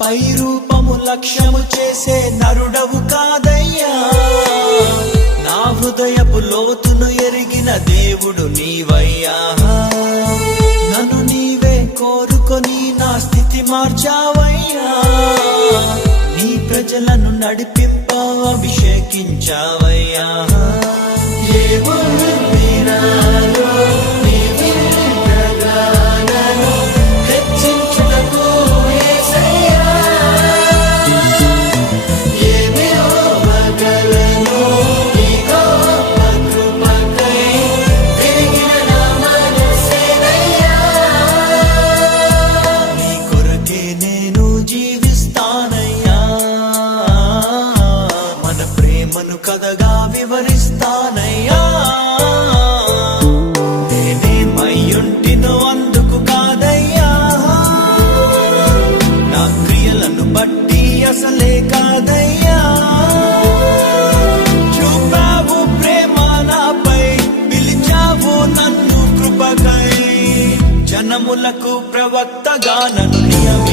పై రూపము లక్ష్యము చేసే నరుడవు కాదయ్యా. నా హృదయపు లోతును ఎరిగిన దేవుడు నీవయ్యా. నన్ను నీవే కోరుకొని నా స్థితి మార్చావయ్యా. నీ ప్రజలను నడిపింప అభిషేకించావయ్యా. కథగా వివరిస్తానయ్యా. నేనేమయ్యుంటినో అందుకు కాదయ్యా. నా క్రియలను బట్టి అసలే కాదయ్యా. చూపావు ప్రేమ నాపై, పిలిచావు నన్ను కృపకై. జనములకు ప్రవక్తగా నన్ను